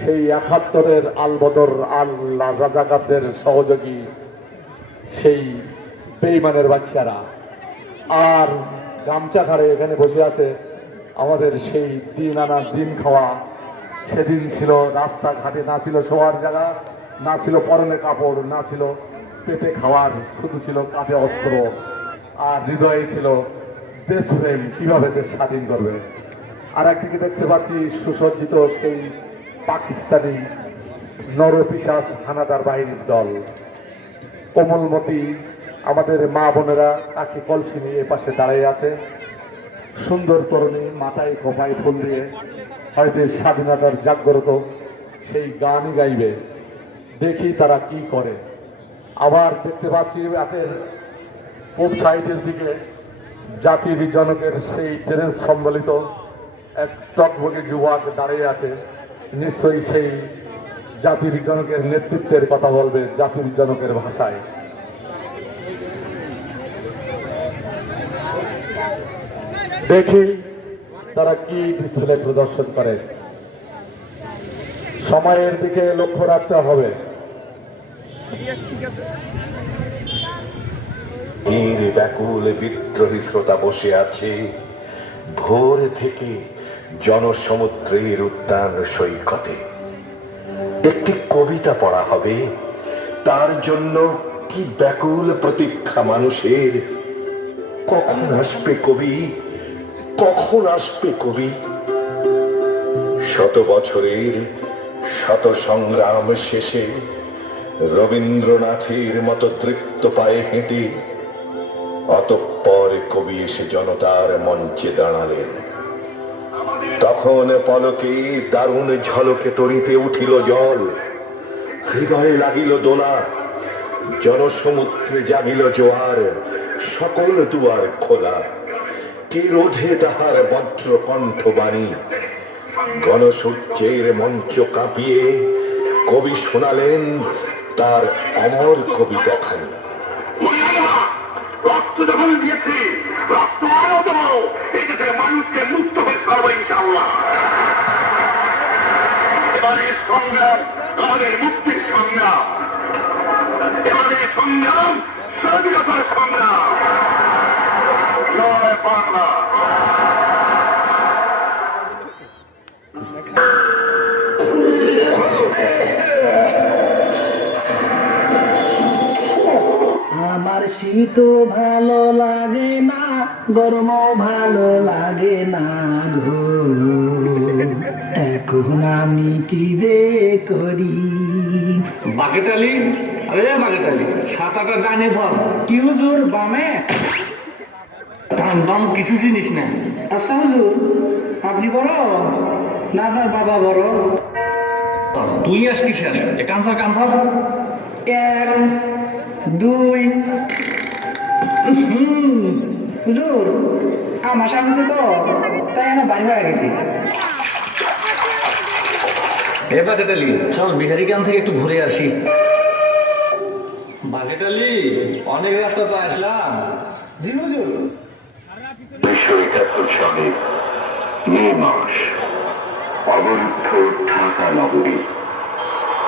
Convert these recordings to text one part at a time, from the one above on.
সেই একাত্তরের আলবদর আল রাজাকারদের সহযোগী, সেই বেইমানের বাচ্চারা। আর গামছা ঘাড়ে এখানে বসে আছে আমাদের সেই দিন আনা দিন খাওয়া। সেদিন ছিল রাস্তাঘাটে, না ছিল শোয়ার জায়গা, না ছিল পরনে কাপড়, না ছিল পেটে খাওয়ার, শুধু ছিল কাঁধে অস্ত্র। আর হৃদয়ে ছিল দেশপ্রেম কীভাবে দেশ স্বাধীন করবে? আর একদিকে দেখতে পাচ্ছি সুসজ্জিত সেই পাকিস্তানি নরপিশাস হানাদার বাহিনীর দল। কোমলমতি আমাদের মা বোনেরা কাকি কলসি নিয়ে পাশে দাঁড়িয়ে আছে। সুন্দর তরুণী মাথায় খোপায় ফুল দিয়ে হয়তো স্বাধীনতার জাগ্রত সেই গানই গাইবে। দেখি তারা কি করে। আবার দেখতে পাচ্ছি আটের পূব সাইডের দিকে জাতির জনকের সেই ট্রেন সম্বলিত এক টকবগে যুবক দাঁড়িয়ে আছে। নিশ্চয়ই সেই জাতির জনকের নেতৃত্বের কথা বলবে জাতির জনকের ভাষায়। দেখি তারা কি ডিসপ্লে প্রদর্শন করে। সময়ের দিকে লক্ষ্য রাখতে হবে। ব্যাকুল বিদ্রোহী শ্রোতা বসে আছে। ভোর থেকে জনসমুদ্রের উদ্যান সৈকতে। একটি কবিতা পড়া হবে। তার জন্য কি ব্যাকুল প্রতীক্ষা মানুষের? কখন আসবে কবি? কখন আসবে কবি? শত বছরের শত সংগ্রাম শেষে রবীন্দ্রনাথের মতো তৃপ্ত পায়ে হেঁটে অতঃপর কবি এসে জনতার মঞ্চে দাঁড়ালেন। তখন পলকে দারুণ ঝলকে তরিতে উঠিল জল। হৃদয়ে লাগিল দোলা, জনসমুদ্রে জাগিল জোয়ার, সকল দুয়ার খোলা। কে রোধে তাহার বজ্র কণ্ঠ বাণী? গণসূর্যের মঞ্চ কাঁপিয়ে কবি শোনালেন তার অমর কবিতা খানি। যখন আমার শীত ভালো লাগে না। গরম ভালো লাগে না গো। এখন আমি কি যে করি? বাকেটালি আরে বাকেটালি ছাতাটা ডানে ধর। কি হুজুর বামে? ডান বাম কিছু জিনিস না। আচ্ছা হুজুর আপনি বড়? না আপনার বাবা বড়? তুই আস কিসের এ কান্থার কান্থার। এক দুই। হুজুর আমার সামনে তো তাই না বাড়ি হয়ে গেছি। এ বাকেটালি চল বিহারি গ্রাম থেকে একটু ঘুরে আসি। বাকেটালি অনেক রাস্তা তো আসলাম। জি হুজুর। একাত্তর সালে মে মাস অবরুদ্ধ ঢাকা নগরী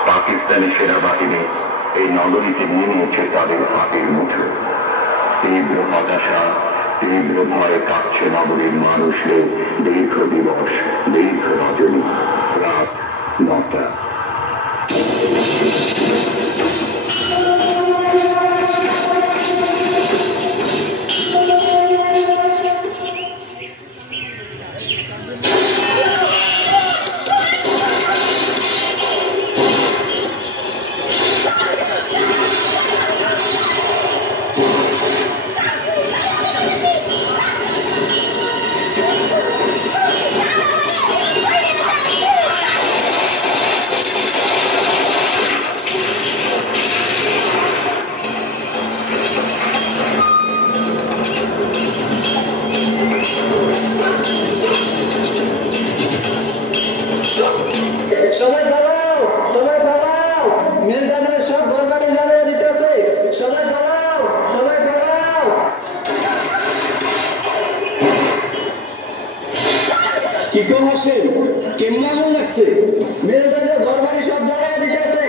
পাকিস্তানি সেনাবাহিনী এই নগরীতে নিয়ে নিয়েছে তাদের হাতের মুঠো। তীব্র হতাশা তীব্র ভয় কাটছে নগরীর মানুষের দীর্ঘ দিবস দীর্ঘ রজনী। রাত নটা। কি কেউ আসে কেমন আগুন লাগছে? মেরুদণ্ডের ঘর বাড়ি সব জায়গায় দিতেছে।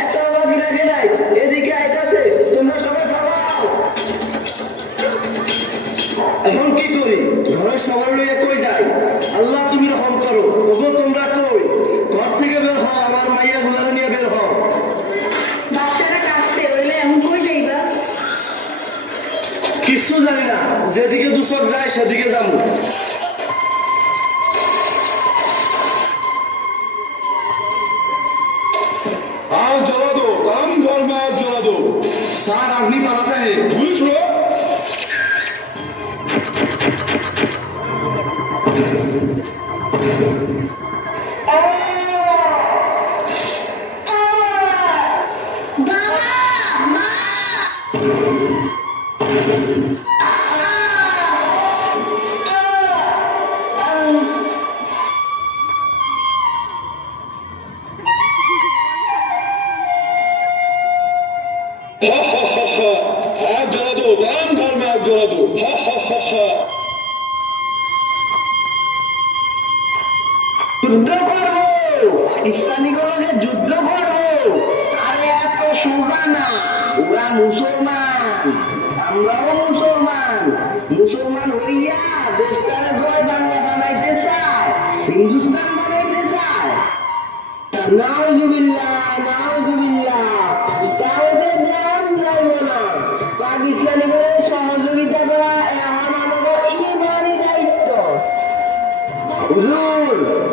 একটা রাখে নাই। এদিকে আইতাছে তোমরা সবাই পালাও এখন কি করি? ঘরের সবার লইয়া কই যাই? আল্লাহ তুমি রহম করো। ওগো তোমরা কই? ঘর থেকে বের হও আমার মাইয়া গুলারে নিয়ে বের হও। বাচ্চাটা কাঁদছে ওইলে এমন কই যাইবা? কিচ্ছু জানি না। যেদিকে দুচক যায় সেদিকে যাব। আজ জ্বলা দো দাম ধর্ম আজ জ্বলা দো। স্যার আপনি যুদ্ধ করব। পাকিস্তানিগুলোকে যুদ্ধ করব। আরে এত সোজা না ওরা মুসলমান আমরাও মুসলমান।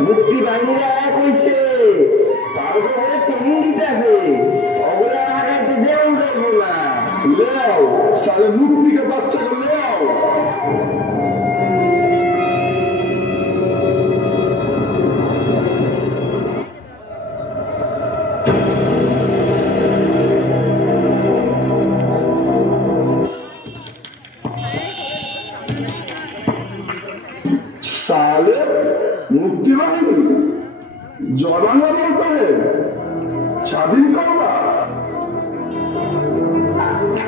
মুক্তি বাহিনীরা এক হইছে। তার বলে ট্রেনিং দিতেছে। ওগুলা না। লেও সালে মুক্তিকে বাচ্চাকে লেও। মুক্তি বাহিনী জলাঙ্গা বলতে স্বাধীন করবা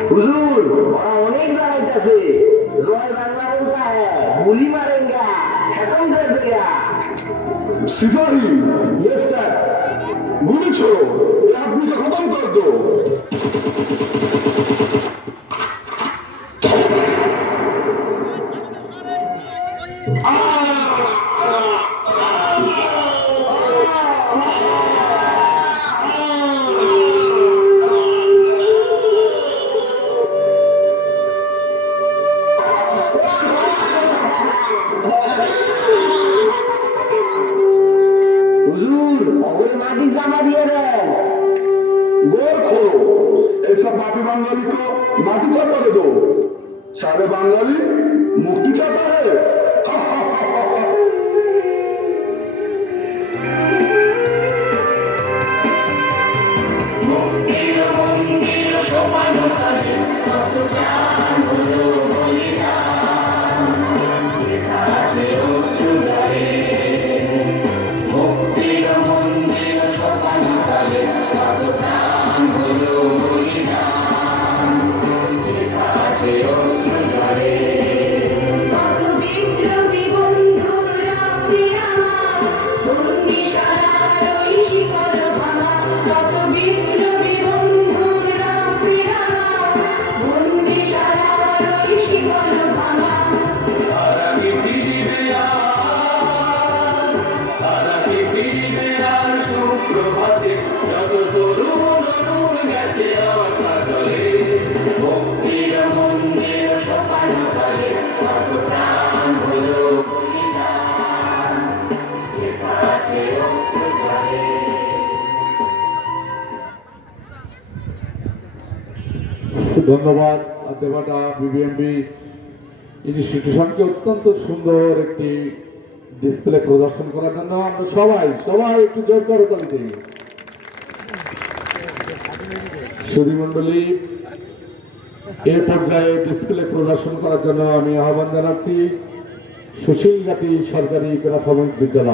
হুজুর ওরা অনেক দাঁড়াইতেছে জয় বাংলা বলতা হ্যাঁ গুলি মারেঙ্গা দেগা সিপাহী ইয়েস স্যার বুঝেছ এ আপনি তো খতম কর দো ওগুলো মাটি জামা দিয়ে দেন गोर खोलो ऐसा पापी बंगाली को माटी चाहता है दो सारे बंगाली ধন্যবাদ। দেবাটা বিবিএমবি ইনস্টিটিউশনকে অত্যন্ত সুন্দর একটি ডিসপ্লে প্রদর্শন করার জন্য আমরা সবাই সবাই একটু জোর করো তবে দিই সুধীমণ্ডলী, এ পর্যায়ে ডিসপ্লে প্রদর্শন করার জন্য আমি আহ্বান জানাচ্ছি সুশীল জাতি সরকারি প্রাথমিক বিদ্যালয়।